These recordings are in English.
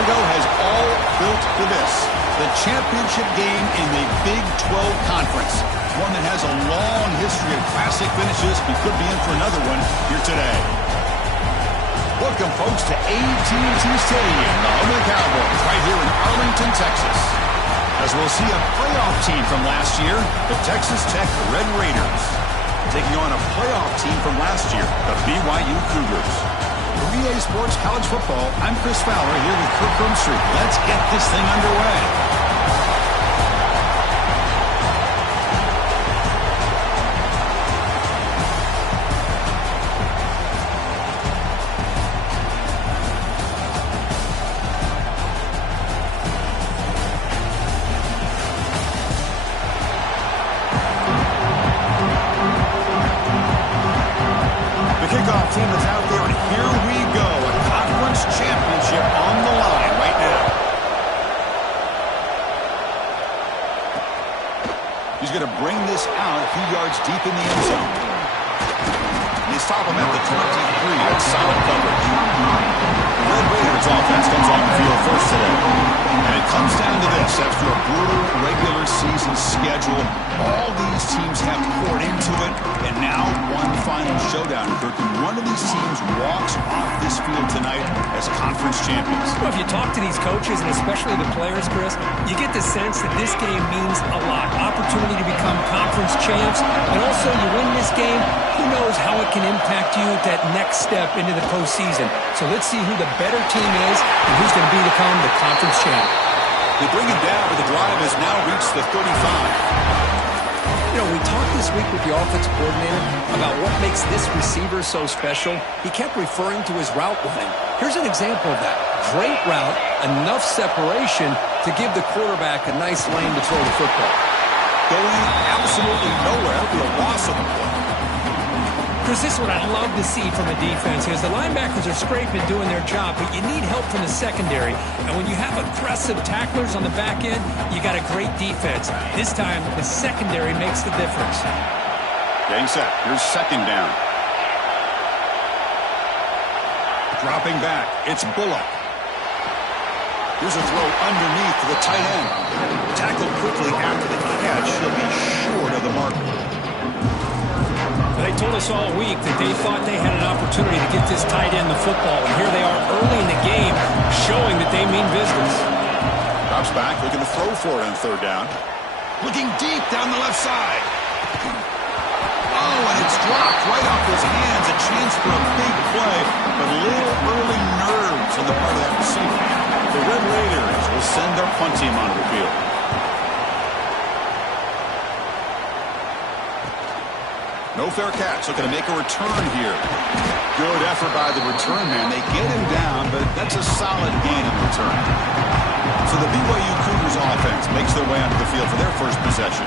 ago has all built for this. The championship game in the Big 12 Conference. One that has a long history of classic finishes and could be in for another one here today. Welcome, folks, to AT&T Stadium, the home of the Cowboys, right here in Arlington, Texas. As we'll see a playoff team from last year, the Texas Tech Red Raiders, taking on a playoff team from last year, the BYU Cougars. For EA Sports College Football, I'm Chris Fowler here with Kirk Roomstreet. Let's get this thing underway. Team is out there, and here we go. A conference championship on the line right now. He's going to bring this out a few yards deep in the end zone. They stop him at the 23. That's solid coverage. The Red Raiders offense comes on the field first today. And it comes down to this. After a brutal regular season schedule, all these teams have poured into it, and now one final showdown. One of these teams walks off this field tonight as conference champions. Well, if you talk to these coaches, and especially the players, Chris, you get the sense that this game means a lot. Opportunity to become conference champs, and also you win this game, who knows how it can impact you at that next step into the postseason. So let's see who the better team is and who's going to become the conference champ. They bring him down, but the drive has now reached the 35. You know, we talked this week with the offensive coordinator about what makes this receiver so special. He kept referring to his route running. Here's an example of that. Great route, enough separation to give the quarterback a nice lane to throw the football. Going absolutely nowhere. That'll be a loss of the play. Chris, this is what I love to see from a defense is the linebackers are scraping, doing their job, but you need help from the secondary. And when you have aggressive tacklers on the back end, you got a great defense. This time, the secondary makes the difference. Getting set. Here's second down. Dropping back. It's Bullock. Here's a throw underneath to the tight end. Tackled quickly after the catch. He'll be short of the marker. They told us all week that they thought they had an opportunity to get this tight end the football, and here they are early in the game showing that they mean business. Drops back, looking to throw for it on third down. Looking deep down the left side. Oh, and it's dropped right off his hands. A chance for a big play, but a little early nerves on the part of that receiver. The Red Raiders will send their punt team onto the field. No fair catch, looking to make a return here. Good effort by the return man. They get him down, but that's a solid gain in return. So the BYU Cougars offense makes their way onto the field for their first possession.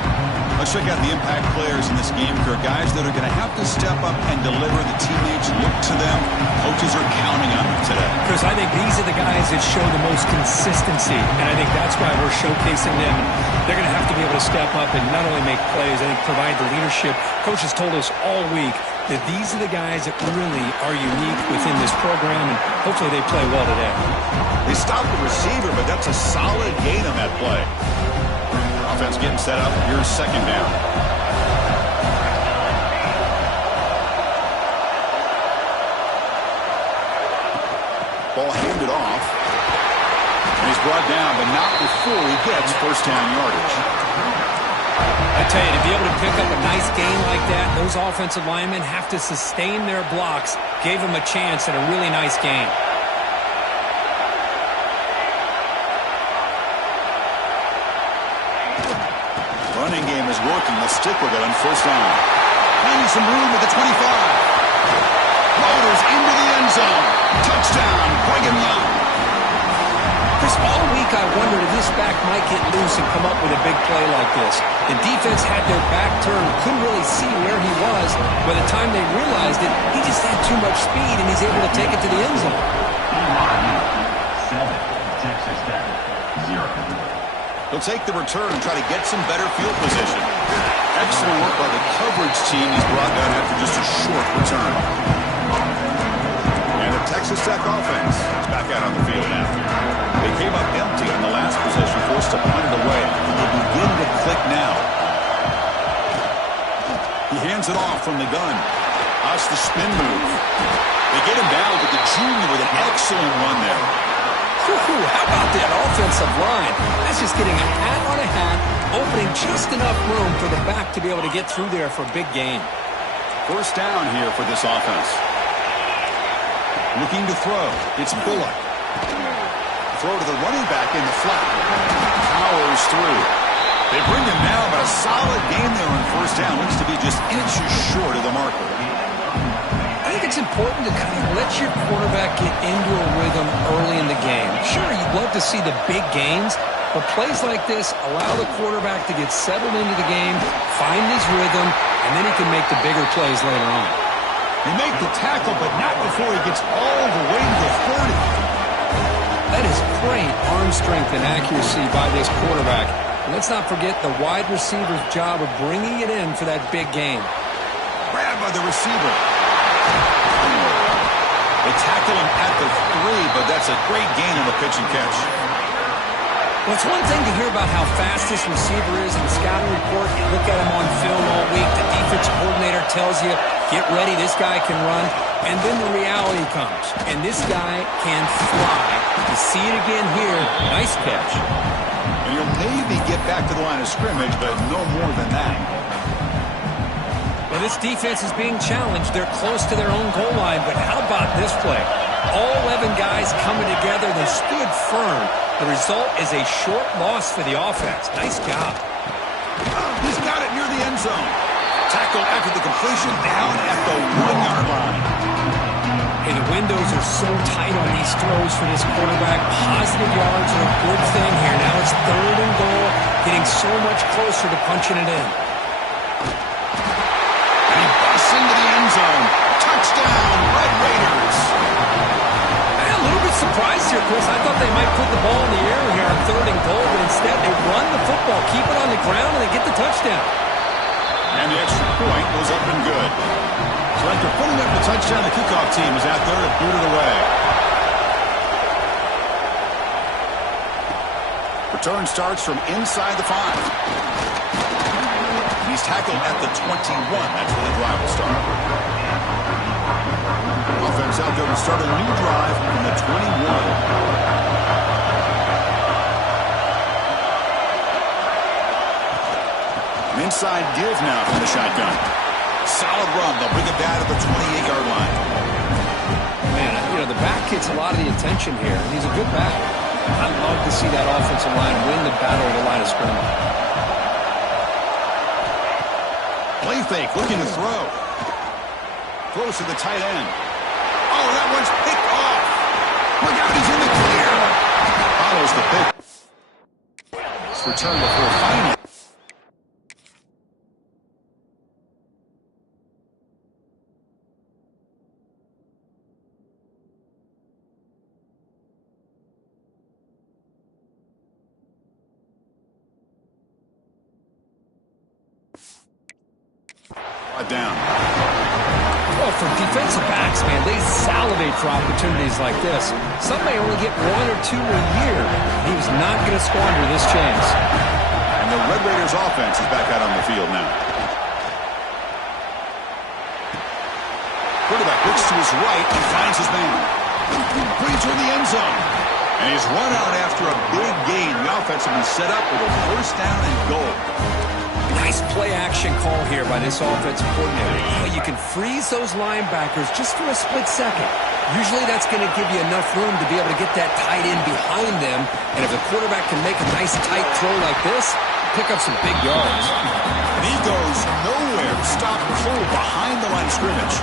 Let's check out the impact players in this game. There are guys that are going to have to step up and deliver. The teammates look to them. Coaches are counting on them today. Chris, I think these are the guys that show the most consistency, and I think that's why we're showcasing them. They're going to have to be able to step up and not only make plays, I think provide the leadership. Coaches told us all week that these are the guys that really are unique within this program, and hopefully they play well today. They stopped the receiver, but that's a solid gain on that play. Offense getting set up. Here's second down. Ball handed off. And he's brought down, but not before he gets first down yardage. I tell you, to be able to pick up a nice gain like that, those offensive linemen have to sustain their blocks. Gave them a chance at a really nice gain. Running game is working. They'll stick with it on first down. Finding some room at the 25. Motors into the end zone. Touchdown, Brigham Young. Chris, all week I wondered if this back might get loose and come up with a big play like this. The defense had their back turned, couldn't really see where he was. By the time they realized it, he just had too much speed, and he's able to take it to the end zone. 7, Texas Tech, 0. He'll take the return and try to get some better field position. Excellent work by the coverage team. He's brought down after just a short return. And the Texas Tech offense is back out on the field now. They from the gun. That's the spin move. They get him down, but the junior with an excellent run there. How about that offensive line? That's just getting a hat on a hat, opening just enough room for the back to be able to get through there for a big gain. First down here for this offense. Looking to throw. It's Bullock. Throw to the running back in the flat. Powers through. They bring him down, but a solid game there on first down. Looks to be just inches short of the marker. I think it's important to kind of let your quarterback get into a rhythm early in the game. Sure, you'd love to see the big gains, but plays like this allow the quarterback to get settled into the game, find his rhythm, and then he can make the bigger plays later on. They make the tackle, but not before he gets all the way to the 30. That is great arm strength and accuracy by this quarterback. And let's not forget the wide receiver's job of bringing it in for that big gain. Grabbed by the receiver. They tackle him at the 3, but that's a great gain on the pitch and catch. Well, it's one thing to hear about how fast this receiver is in the scouting report. You look at him on film all week. The defense coordinator tells you, get ready, this guy can run. And then the reality comes. And this guy can fly. You see it again here. Nice catch. And he'll maybe get back to the line of scrimmage, but no more than that. Well, this defense is being challenged. They're close to their own goal line, but how about this play? All 11 guys coming together. They stood firm. The result is a short loss for the offense. Nice job. He's got it near the end zone. Tackle after the completion down at the 1-yard line. Hey, the windows are so tight on these throws for this quarterback. Positive yards are a good thing here. Now it's 3rd and goal, getting so much closer to punching it in. And he busts into the end zone. Touchdown, Red Raiders. A little bit surprised here, Chris. I thought they might put the ball in the air here on 3rd and goal, but instead they run the football, keep it on the ground, and they get the touchdown. And the extra point goes up and good. So after putting up the touchdown, the kickoff team is out there to boot it away. Return starts from inside the 5. He's tackled at the 21. That's where the drive will start. Offense out there to start a new drive from the 21. An inside give now from the shotgun. Solid run. They'll bring it down to the 28-yard line. Man, you know, the back gets a lot of the attention here. He's a good back. I'd love to see that offensive line win the battle of the line of scrimmage. Play fake, looking to throw. Throws to the tight end. Oh, that one's picked off. Look out, he's in the clear. Follows the pick. It's returned before finding. Down. Well, for defensive backs, man, they salivate for opportunities like this. Some may only get 1 or 2 a year. He was not going to squander this chance. And the Red Raiders offense is back out on the field now. Quarterback looks to his right and finds his man. Brings toward the end zone. And he's run out after a big gain. The offense will be set up with a first down and goal. Nice play-action call here by this offensive coordinator. You can freeze those linebackers just for a split second. Usually that's going to give you enough room to be able to get that tight end behind them. And if the quarterback can make a nice tight throw like this, pick up some big yards. And he goes nowhere. Stop cold behind the line of scrimmage.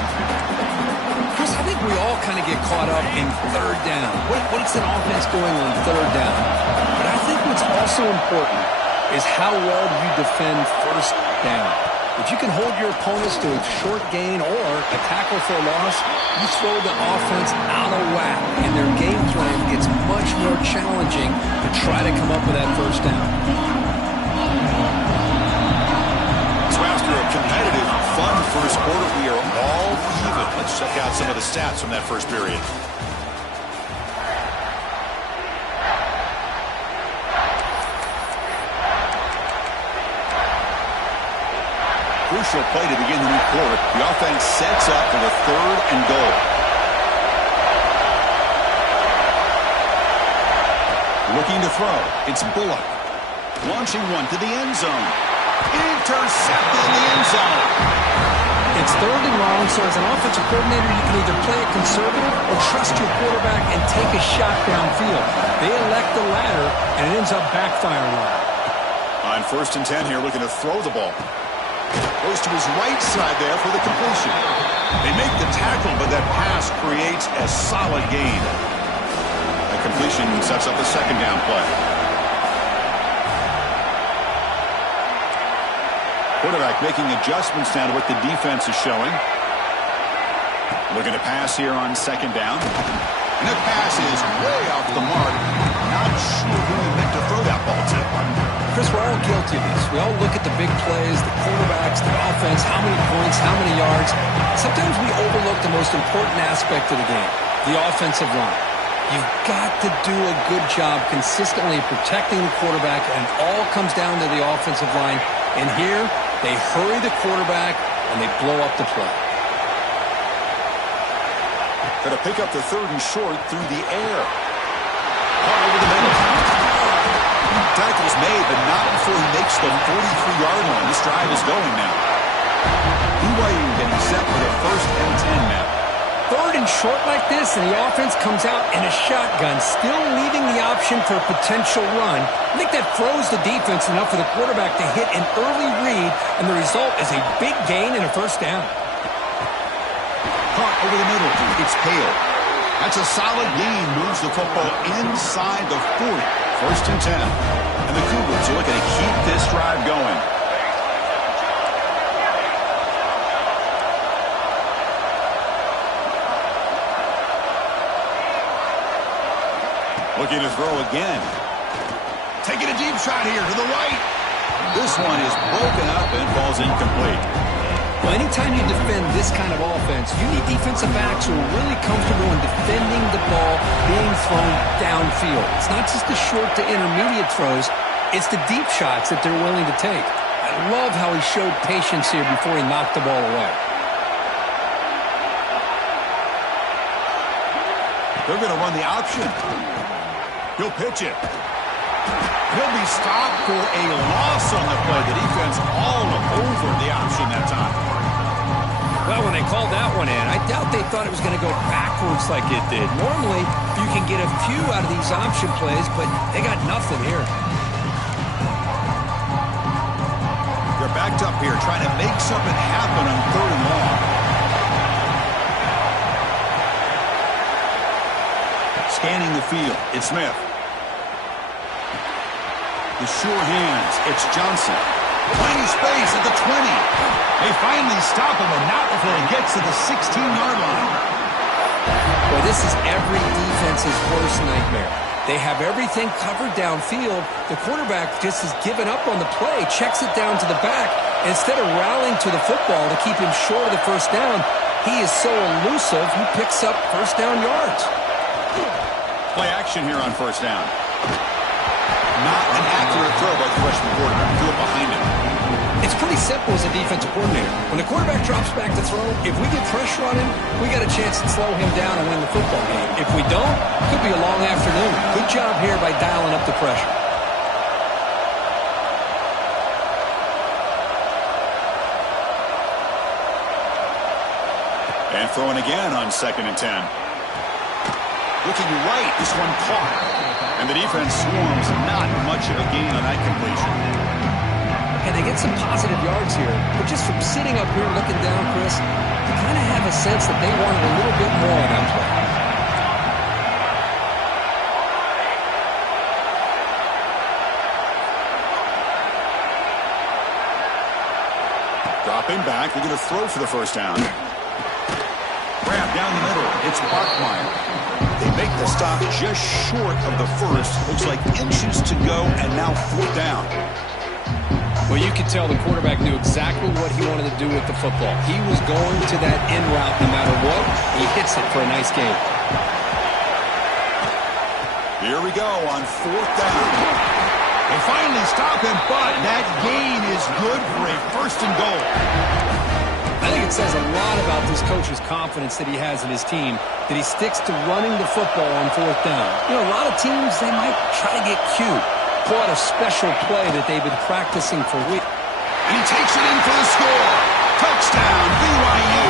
Chris, I think we all kind of get caught up in 3rd down. What's an offense doing on 3rd down? But I think what's also important is how well do you defend 1st down. If you can hold your opponents to a short gain or a tackle for a loss, you throw the offense out of whack, and their game plan gets much more challenging to try to come up with that 1st down. So after a competitive, fun first quarter, we are all even. Let's check out some of the stats from that first period. crucial play to begin the new quarter. The offense sets up for the 3rd and goal. Looking to throw. It's Bullock. Launching one to the end zone. Intercepted in the end zone. It's 3rd and long, so as an offensive coordinator, you can either play it conservative or trust your quarterback and take a shot downfield. They elect the latter, and it ends up backfiring on them. On 1st and 10 here, looking to throw the ball. Goes to his right side there for the completion. They make the tackle, but that pass creates a solid gain. That completion sets up a 2nd down play. Quarterback making adjustments now to what the defense is showing. Looking to pass here on 2nd down. And the pass is way off the mark. Not sure who he meant to throw that ball to. Chris, we're all guilty of this. We all look at the big plays, the quarterbacks, the offense, how many points, how many yards. Sometimes we overlook the most important aspect of the game, the offensive line. You've got to do a good job consistently protecting the quarterback, and it all comes down to the offensive line. And here, they hurry the quarterback, and they blow up the play. Going to pick up the 3rd and short through the air. Caught over the middle. Tackle's made, but not before he makes the 43-yard line. This drive is going now. BYU getting set for the 1st and 10 now. 3rd and short like this, and the offense comes out in a shotgun, still leaving the option for a potential run. I think that throws the defense enough for the quarterback to hit an early read, and the result is a big gain and a 1st down. Caught over the middle. It's Hale. That's a solid gain. Moves the football inside the 40. 1st and 10. And the Cougars are looking to keep this drive going. Looking to throw again. Taking a deep shot here to the right. This one is broken up and falls incomplete. Well, anytime you defend this kind of offense, you need defensive backs who are really comfortable in defending the ball being thrown downfield. It's not just the short to intermediate throws. It's the deep shots that they're willing to take. I love how he showed patience here before he knocked the ball away. They're going to run the option. He'll pitch it. He'll be stopped for a loss on the play. The defense all over the option that time. Well, when they called that one in, I doubt they thought it was going to go backwards like it did. Normally, you can get a few out of these option plays, but they got nothing here. They're backed up here, trying to make something happen on 3rd and long. Scanning the field, it's Smith. The sure hands, it's Johnson. Plenty space at the 20. They finally stop him, and not before he gets to the 16-yard line. Boy, this is every defense's worst nightmare. They have everything covered downfield. The quarterback just has given up on the play, checks it down to the back. Instead of rallying to the football to keep him short of the 1st down, he is so elusive, he picks up 1st down yards. Play action here on 1st down. Not an accurate throw by the freshman quarterback. Threw it behind him. It's pretty simple as a defensive coordinator. When the quarterback drops back to throw, if we get pressure on him, we got a chance to slow him down and win the football game. If we don't, it could be a long afternoon. Good job here by dialing up the pressure. And throwing again on 2nd and 10. Looking right, this one caught. And the defense swarms, not much of a gain on that completion. And they get some positive yards here, but just from sitting up here looking down, Chris, you kind of have a sense that they wanted a little bit more on that play. Dropping back, they're going to throw for the 1st down. Grab down the middle, it's Bachmeyer. They make the stop just short of the 1st. Looks like inches to go, and now 4th down. Well, you could tell the quarterback knew exactly what he wanted to do with the football. He was going to that in route no matter what. He hits it for a nice gain. Here we go on 4th down. They finally stop him, but that gain is good for a first and goal. I think it says a lot about this coach's confidence that he has in his team, that he sticks to running the football on fourth down. You know, a lot of teams, they might try to get cute, pull out a special play that they've been practicing for weeks. And he takes it in for the score. Touchdown, BYU.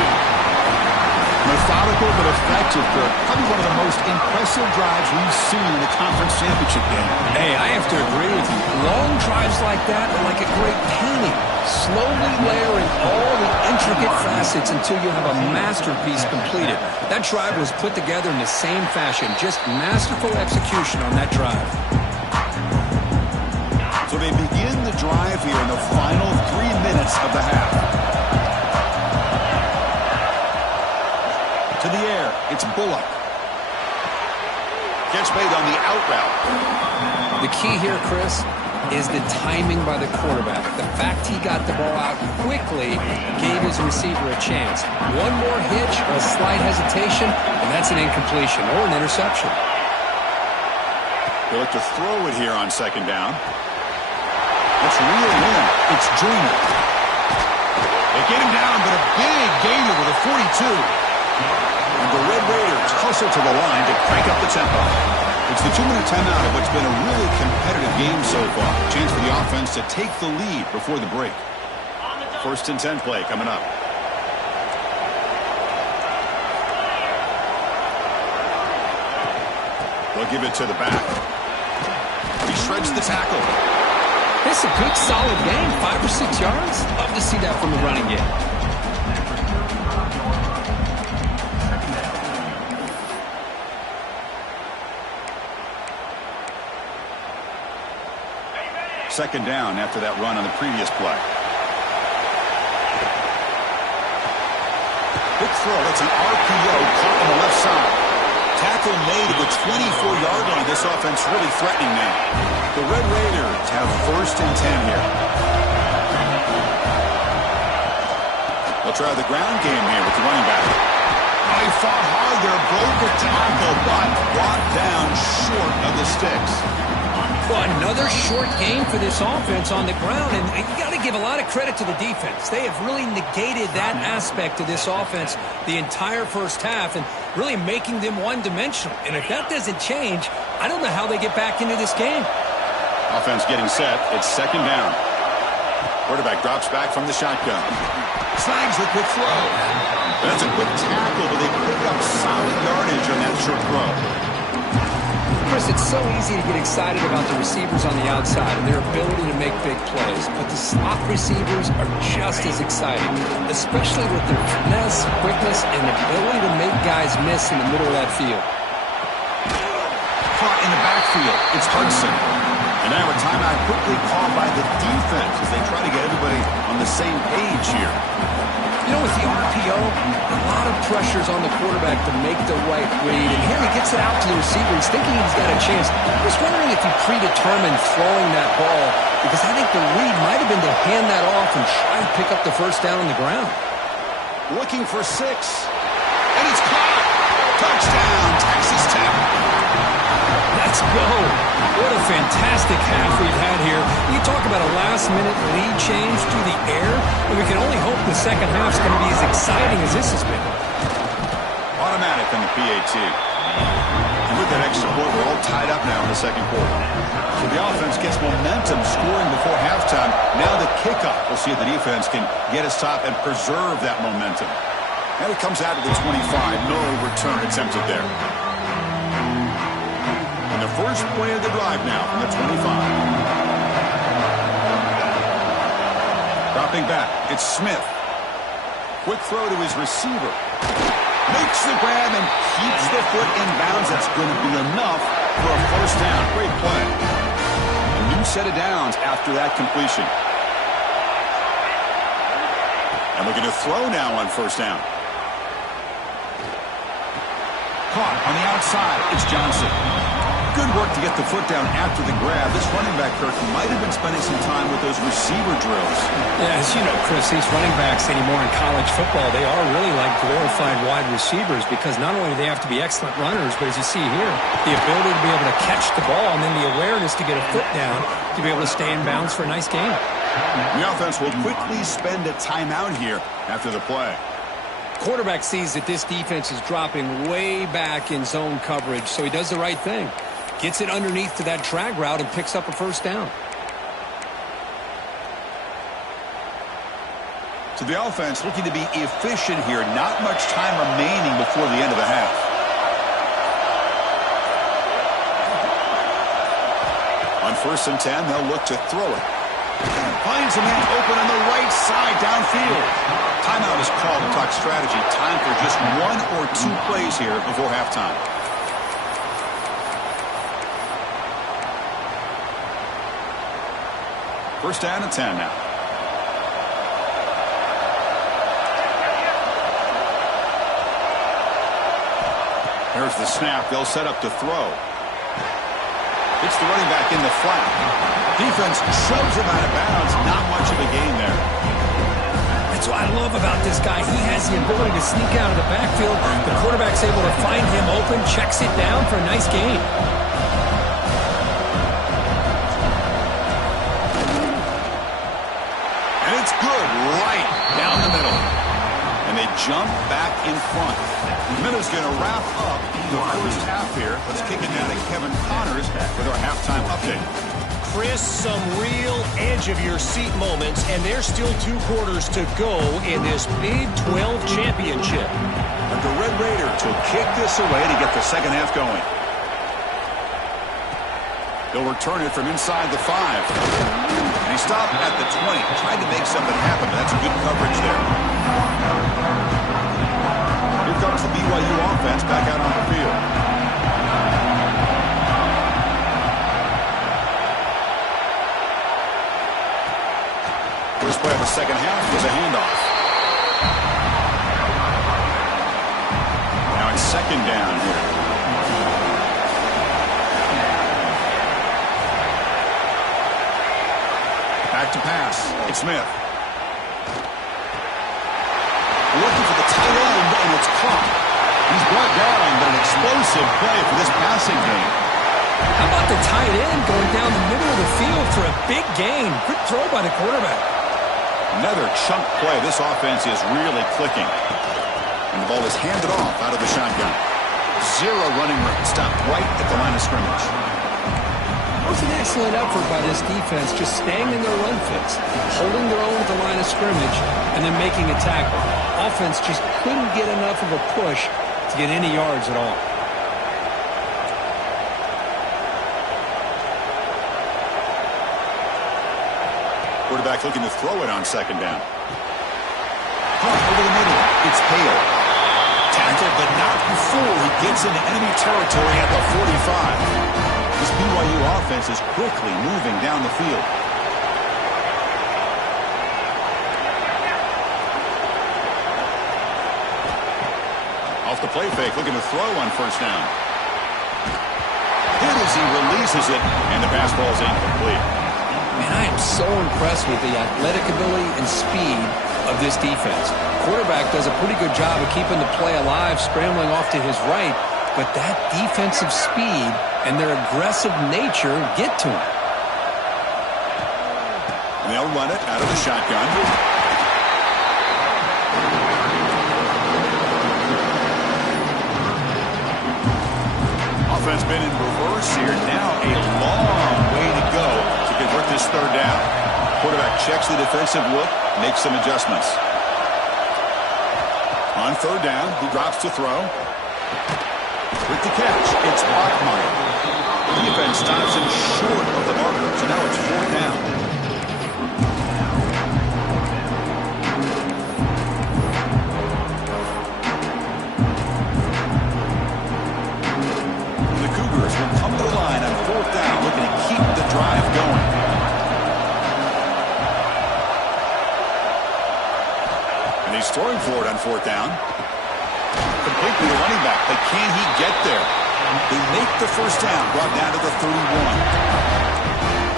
Methodical but effective, Kirk. Probably one of the most impressive drives we've seen in the conference championship game. Hey, I have to agree with you. Long drives like that are like a great painting. Slowly layering all the intricate facets until you have a masterpiece completed. That drive was put together in the same fashion. Just masterful execution on that drive. So they begin the drive here in the final 3 minutes of the half. To the air, it's Bullock. Gets made on the out route. The key here, Chris, is the timing by the quarterback. The fact he got the ball out quickly gave his receiver a chance. One more hitch or a slight hesitation, and that's an incompletion or an interception. They look to throw it here on second down. Let's reel in. It's Junior. They get him down, but a big gain over the 42. And the Red Raiders hustle to the line to crank up the tempo. It's the 2-minute timeout of what's been a really competitive game so far. Chance for the offense to take the lead before the break. First and 10 play coming up. They'll give it to the back. He shreds the tackle. It's a good, solid game. 5 or 6 yards. Love to see that from the running game. Second down after that run on the previous play. Quick throw. That's an RPO caught on the left side. Tackle made at the 24-yard line. This offense really threatening now. The Red Raiders have first and 10 here. They'll try the ground game here with the running back. He fought hard there, broke a tackle, but brought down short of the sticks. Well, another short game for this offense on the ground, and you got to give a lot of credit to the defense. They have really negated that aspect of this offense the entire first half and really making them one-dimensional. And if that doesn't change, I don't know how they get back into this game. Offense getting set. It's second down. Quarterback drops back from the shotgun. Snags the quick throw. That's a quick tackle, but they pick up solid yardage on that short throw. Chris, it's so easy to get excited about the receivers on the outside and their ability to make big plays, but the slot receivers are just as exciting, especially with their finesse, quickness, and ability to make guys miss in the middle of that field. Caught in the backfield, it's Hudson. And now a timeout quickly called by the defense as they try to get everybody on the same page here. You know, with the RPO, a lot of pressures on the quarterback to make the right read. And here he gets it out to the receiver. He's thinking he's got a chance. I'm just wondering if he predetermined throwing that ball, because I think the read might have been to hand that off and try to pick up the first down on the ground. Looking for 6. And it's caught. Touchdown, Texas Tech. Let's go. What a fantastic half we've had here. You talk about a last-minute lead change through the air, and we can only hope the second half's going to be as exciting as this has been. Automatic on the PAT. And with that extra point, we're all tied up now in the second quarter. So the offense gets momentum scoring before halftime. Now the kickoff. We'll see if the defense can get a stop and preserve that momentum. And it comes out to the 25. No return attempted there. And the first play of the drive now from the 25. Dropping back, it's Smith. Quick throw to his receiver. Makes the grab and keeps the foot in bounds. That's going to be enough for a first down. Great play. A new set of downs after that completion. And looking to throw now on first down. Caught on the outside. It's Johnson. Good work to get the foot down after the grab. This running back, Kirk, might have been spending some time with those receiver drills. Yeah, as you know, Chris, these running backs anymore in college football, they are really like glorified wide receivers because not only do they have to be excellent runners, but as you see here, the ability to be able to catch the ball and then the awareness to get a foot down to be able to stay in bounds for a nice gain. The offense will quickly spend a timeout here after the play. Quarterback sees that this defense is dropping way back in zone coverage, so he does the right thing. Gets it underneath to that drag route and picks up a first down. So the offense looking to be efficient here. Not much time remaining before the end of the half. On 1st and 10, they'll look to throw it. Finds a man open on the right side downfield. Timeout is called to talk strategy. Time for just 1 or 2 plays here before halftime. First down and 10 now. Here's the snap. They'll set up to throw. It's the running back in the flat. Defense shoves him out of bounds. Not much of a gain there. That's what I love about this guy. He has the ability to sneak out of the backfield. The quarterback's able to find him open, checks it down for a nice gain. And it's good right down the middle. And they jump back in front. The minute's going to wrap up the first half here. Let's kick it now to Kevin Connors with our halftime update. Chris, some real edge-of-your-seat moments, and there's still 2 quarters to go in this Big 12 championship. And the Red Raiders will kick this away to get the second half going. He'll return it from inside the 5. And he stopped at the 20. Tried to make something happen, but that's good coverage there. Here comes the BYU offense back out on the field. First play of the second half was a handoff. Now it's second down here. Back to pass. It's Smith. Looking for the tight end, and it's caught. He's brought down, but an explosive play for this passing game. How about the tight end going down the middle of the field for a big gain? Quick throw by the quarterback. Another chunk play. This offense is really clicking. And the ball is handed off out of the shotgun. 0 running room. Stopped right at the line of scrimmage. It was an excellent effort by this defense, just staying in their run fits, holding their own at the line of scrimmage, and then making a tackle. Offense just couldn't get enough of a push to get any yards at all. Quarterback looking to throw it on second down. Over the middle. It's Hale. Tackled, but not before he gets into enemy territory at the 45. This BYU offense is quickly moving down the field. Off the play fake, looking to throw on first down. Hit as he releases it, and the pass ball is incomplete. Man, I am so impressed with the athletic ability and speed of this defense. Quarterback does a pretty good job of keeping the play alive, scrambling off to his right, but that defensive speed and their aggressive nature get to him. And they'll run it out of the shotgun. Offense been in reverse here. Now a long way to go to convert this third down. Quarterback checks the defensive look, makes some adjustments. On third down, he drops to throw. With the catch, it's Bachmeyer. The defense stops him short of the marker, so now it's fourth down. The Cougars will come to the line on fourth down, looking to keep the drive going. And he's throwing for it on fourth down. Complete to the running back, but can he get there? They make the first down, brought down to the 31.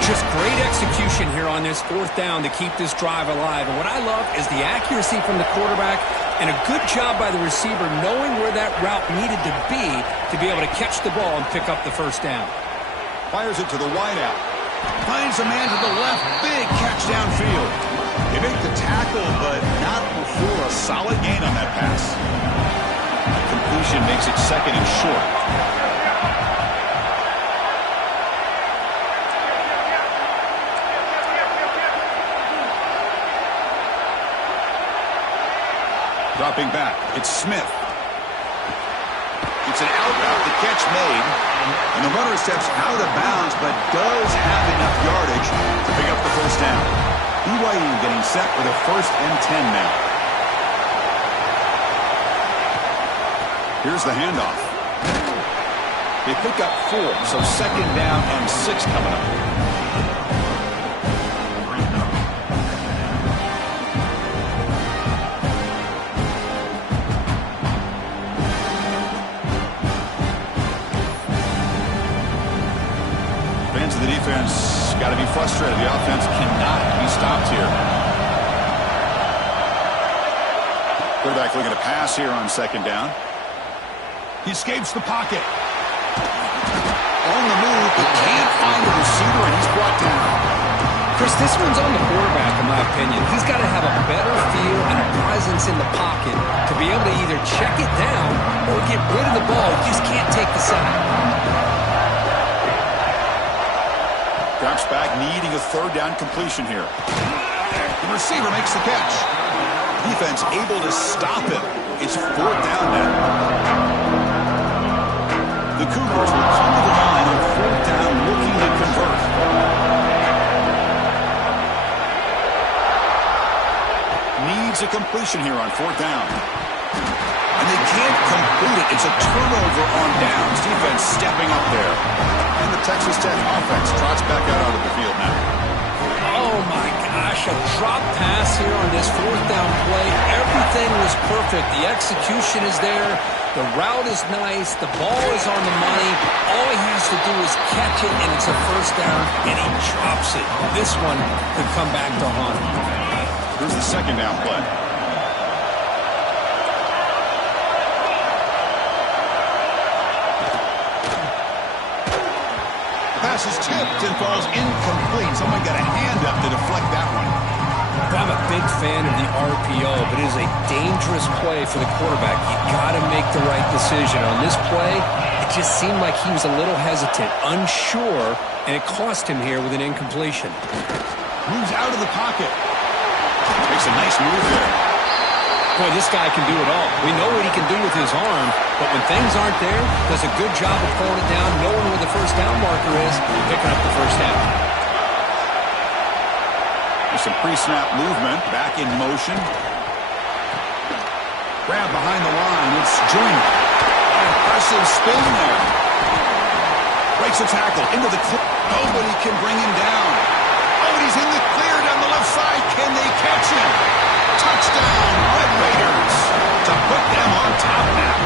Just great execution here on this fourth down to keep this drive alive. And what I love is the accuracy from the quarterback and a good job by the receiver knowing where that route needed to be able to catch the ball and pick up the first down. Fires it to the wideout. Finds a man to the left. Big catch downfield. They make the tackle, but not before a solid gain on that pass. Completion makes it second and short. Dropping back, it's Smith. It's an out route, the catch made, and the runner steps out of bounds, but does have enough yardage to pick up the first down. BYU getting set for the 1st and 10 now. Here's the handoff. They pick up 4, so 2nd down and 6 coming up. The defense got to be frustrated. The offense cannot be stopped here. Quarterback looking to pass here on 2nd down. He escapes the pocket. On the move, but can't find a receiver, and he's brought down. Chris, this one's on the quarterback, in my opinion. He's got to have a better feel and a presence in the pocket to be able to either check it down or get rid of the ball. He just can't take the sack. Drops back, needing a 3rd down completion here. The receiver makes the catch. Defense able to stop it. It's 4th down now. The Cougars will come to the line on 4th down, looking to convert. Needs a completion here on 4th down. And they can't complete it. It's a turnover on downs. Defense stepping up there. And the Texas Tech offense trots back out onto the field now. Oh, my gosh. A drop pass here on this 4th down play. Everything was perfect. The execution is there. The route is nice. The ball is on the money. All he has to do is catch it, and it's a 1st down, and he drops it. This one could come back to haunt him. Here's the 2nd down play. Pass is tipped and falls incomplete. Someone got a hand up to deflect that one. I'm a big fan of the RPO, but it is a dangerous play for the quarterback. You got to make the right decision. On this play, it just seemed like he was a little hesitant, unsure, and it cost him here with an incompletion. Moves out of the pocket. Makes a nice move there. Boy, this guy can do it all. We know what he can do with his arm, but when things aren't there, does a good job of pulling it down, knowing where the 1st down marker is, and picking up the 1st down. There's some pre-snap movement, back in motion. Grab behind the line, it's Joyner. Impressive spin there. Breaks a tackle into the clear. Nobody can bring him down. Oh, he's in the clear down the left side. Can they catch him? Touchdown, Red Raiders, to put them on top now.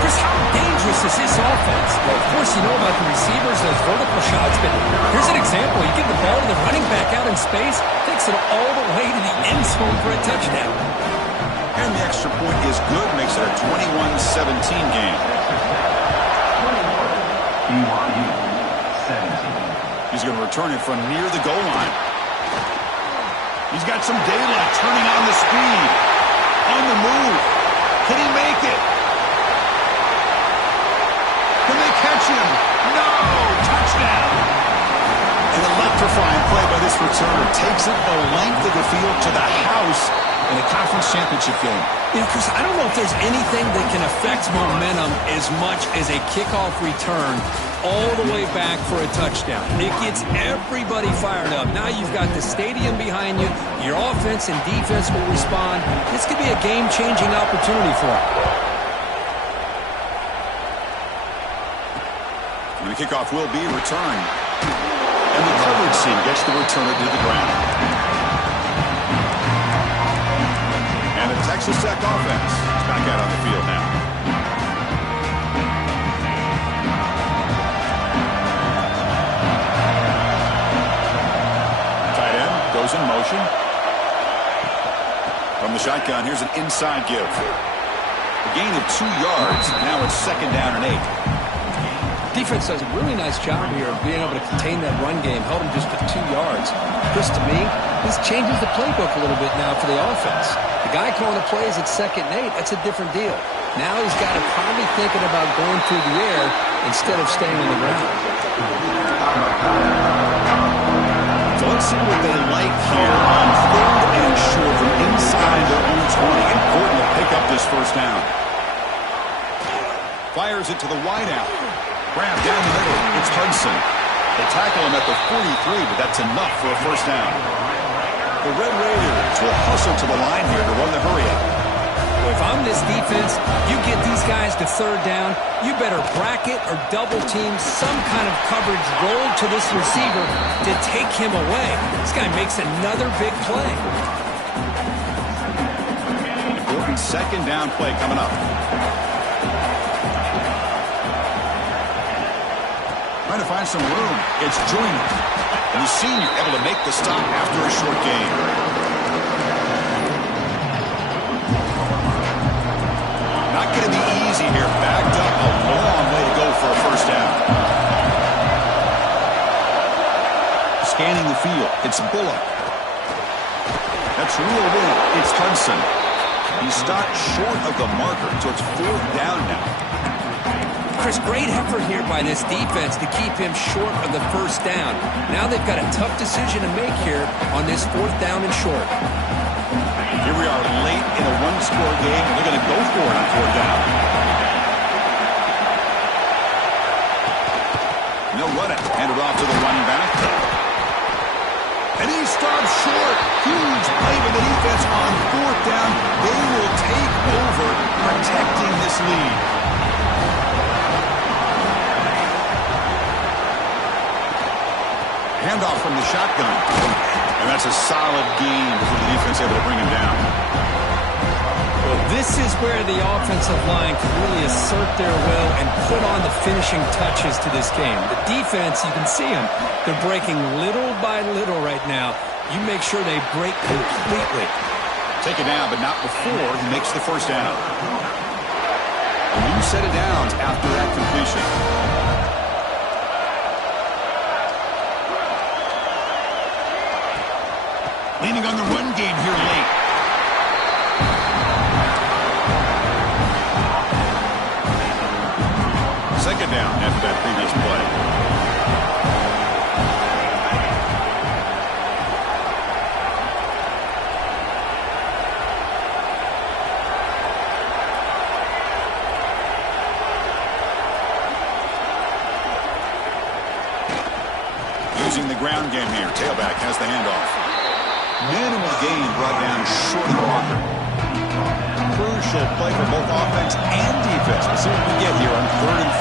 Chris, how dangerous is this offense? Well, of course, you know about the receivers, those vertical shots, but here's an example. You give the ball to the running back out in space, takes it all the way to the end zone for a touchdown. And the extra point is good, makes it a 21-17 game. BYU 17. He's going to return it from near the goal line. He's got some daylight, turning on the speed. On the move. Can he make it? Can they catch him? No! Touchdown! An electrifying play by this returner. Takes it the length of the field to the house in a conference championship game. You know, Chris, I don't know if there's anything that can affect momentum as much as a kickoff return all the way back for a touchdown. It gets everybody fired up. Now you've got the stadium behind you. Your offense and defense will respond. This could be a game-changing opportunity for them. And the kickoff will be returned. And the coverage team gets the returner to the ground. And the Texas Tech offense is back out on the field now. shotgun. Here's an inside give. A gain of 2 yards. Now it's 2nd down and 8. Defense does a really nice job here of being able to contain that run game. Held him just for 2 yards. Chris, to me, this changes the playbook a little bit now for the offense. The guy calling the plays at 2nd and 8, that's a different deal. Now he's got to probably thinking about going through the air instead of staying on the ground. So let's see what they like here on 3rd and short from inside their own 20. Important to pick up this 1st down. Fires it to the wideout. Grab down the middle. It's Hudson. They tackle him at the 43, but that's enough for a 1st down. The Red Raiders will hustle to the line here to run the hurry-up. Well, if I'm this defense, you get these guys to 3rd down, you better bracket or double team some kind of coverage roll to this receiver to take him away. This guy makes another big play. Important 2nd down play coming up. Trying to find some room. It's Joyner. And the senior able to make the stop after a short game. Not going to be easy here. Backed up a long way to go for a 1st down. Scanning the field. It's Bullock. That's reeled in. It's Hudson. He stopped short of the marker, so it's 4th down now. Chris, great effort here by this defense to keep him short of the 1st down. Now they've got a tough decision to make here on this 4th down and short. Here we are late in a 1-score game, and they're going to go for it on 4th down. They'll run it. Hand it off to the running back. And he stops short. Huge play by the defense on 4th down. They will take over, protecting this lead. Handoff from the shotgun. And that's a solid gain for the defense able to bring him down. Well, this is where the offensive line can really assert their will and put on the finishing touches to this game. The defense, you can see them. They're breaking little by little right now. You make sure they break completely. Take it down, but not before he makes the 1st down. A new set of downs after that completion. Leaning on the run game here late. Second down after that previous play. Using the ground game here. Tailback has the handoff. Minimal gain brought down short of the marker. Crucial play for both offense and defense. Let's see what we get here on 3rd and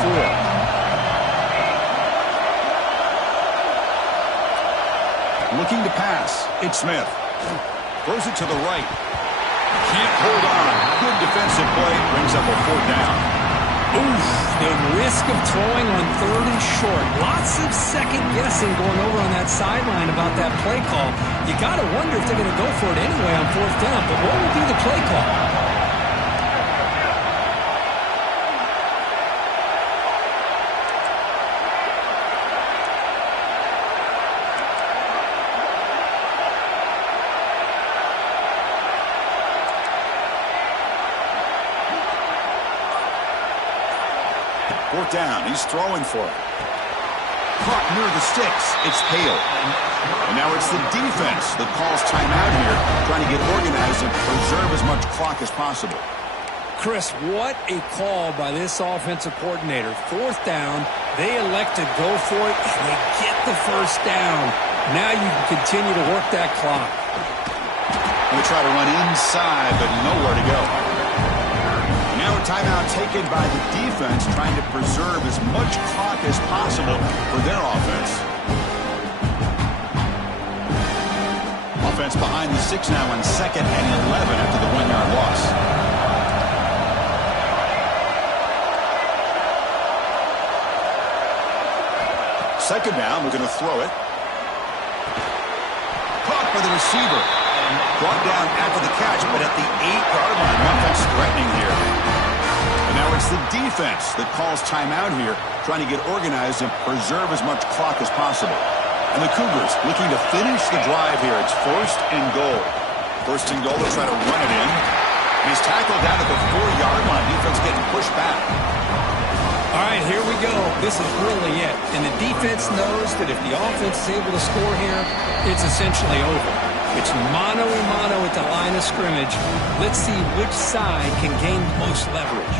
4. Looking to pass. It's Smith. Throws it to the right. Can't hold on. Good defensive play. Brings up a 4th down. Oof, the risk of throwing on 3rd and short. Lots of second guessing going over on that sideline about that play call. You got to wonder if they're going to go for it anyway on 4th down, but what will be the play call? Fourth down. He's throwing for it. Caught near the sticks. It's Hale. And now it's the defense that calls timeout here, trying to get organized and preserve as much clock as possible. Chris, what a call by this offensive coordinator. 4th down. They elect to go for it, and they get the 1st down. Now you can continue to work that clock. They try to run inside, but nowhere to go. Now a timeout taken by the defense, trying to preserve as much clock as possible for their offense. Offense behind the 6 now on 2nd and 11 after the 1-yard loss. Second down, we're going to throw it. Caught by the receiver. brought down after the catch, but at the 8-yard line. Offense threatening here. And now it's the defense that calls timeout here, trying to get organized and preserve as much clock as possible. And the Cougars looking to finish the drive here. It's 1st and goal. 1st and goal, they'll try to run it in. He's tackled down at the 4-yard line. Defense getting pushed back. All right, here we go. This is really it. And the defense knows that if the offense is able to score here, it's essentially over. It's mano-a-mano at the line of scrimmage. Let's see which side can gain the most leverage.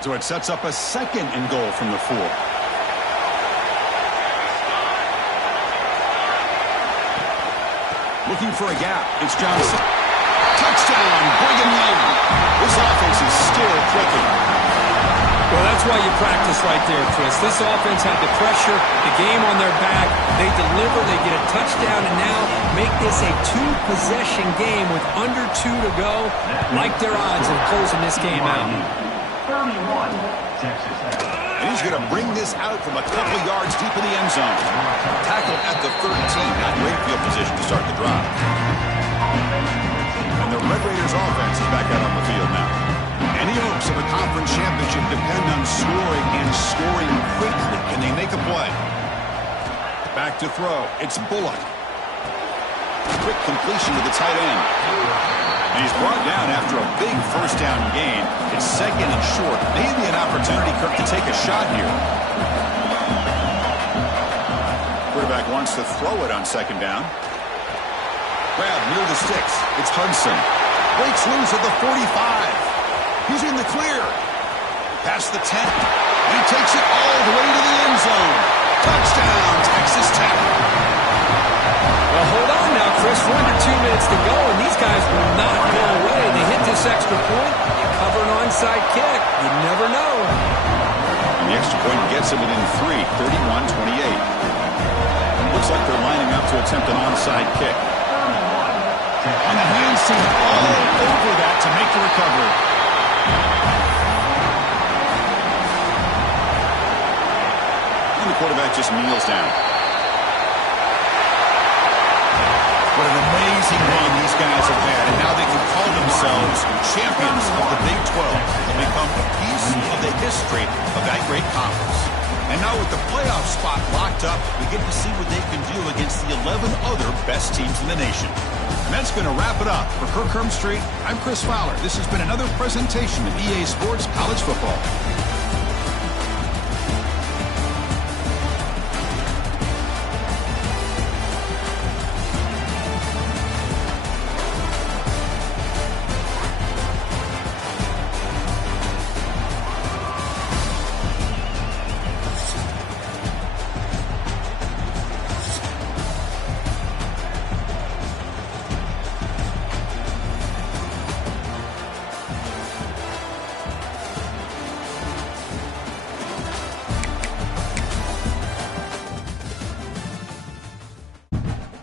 So it sets up a 2nd and goal from the 4. Looking for a gap. It's Johnson. Touchdown, Brigham Young. This offense is still clicking. Well, that's why you practice right there, Chris. This offense had the pressure, the game on their back. They deliver, they get a touchdown, and now make this a 2-possession game with under 2 to go. Like their odds of closing this game out. 31, Texas Tech. And he's going to bring this out from a couple yards deep in the end zone. Tackled at the 13. Not great field position to start the drive. And the Red Raiders offense is back out on the field now. Any hopes of a conference championship depend on scoring and scoring quickly. Can they make a play? Back to throw. It's Bullock. Quick completion to the tight end. And he's brought down after a big 1st down gain. It's 2nd and short. Maybe an opportunity, Kirk, to take a shot here. Quarterback wants to throw it on 2nd down. Grab near the sticks. It's Hudson. Breaks loose at the 45. He's in the clear. Past the 10. And he takes it all the way to the end zone. Touchdown, Texas Tech. Well, hold on now, Chris. We're under 2 minutes to go, and these guys will not go away. They hit this extra point, cover an onside kick. You never know. And the extra point gets him within 3, 31-28. Looks like they're lining up to attempt an onside kick. And the hands seem all over that to make the recovery. And the quarterback just kneels down. What an amazing run these guys have had, and now they can call themselves champions of the Big 12 and become a piece of the history of that great conference. And now with the playoff spot locked up, we get to see what they can do against the 11 other best teams in the nation. And that's going to wrap it up. For Kirk Street, I'm Chris Fowler. This has been another presentation of EA Sports College Football.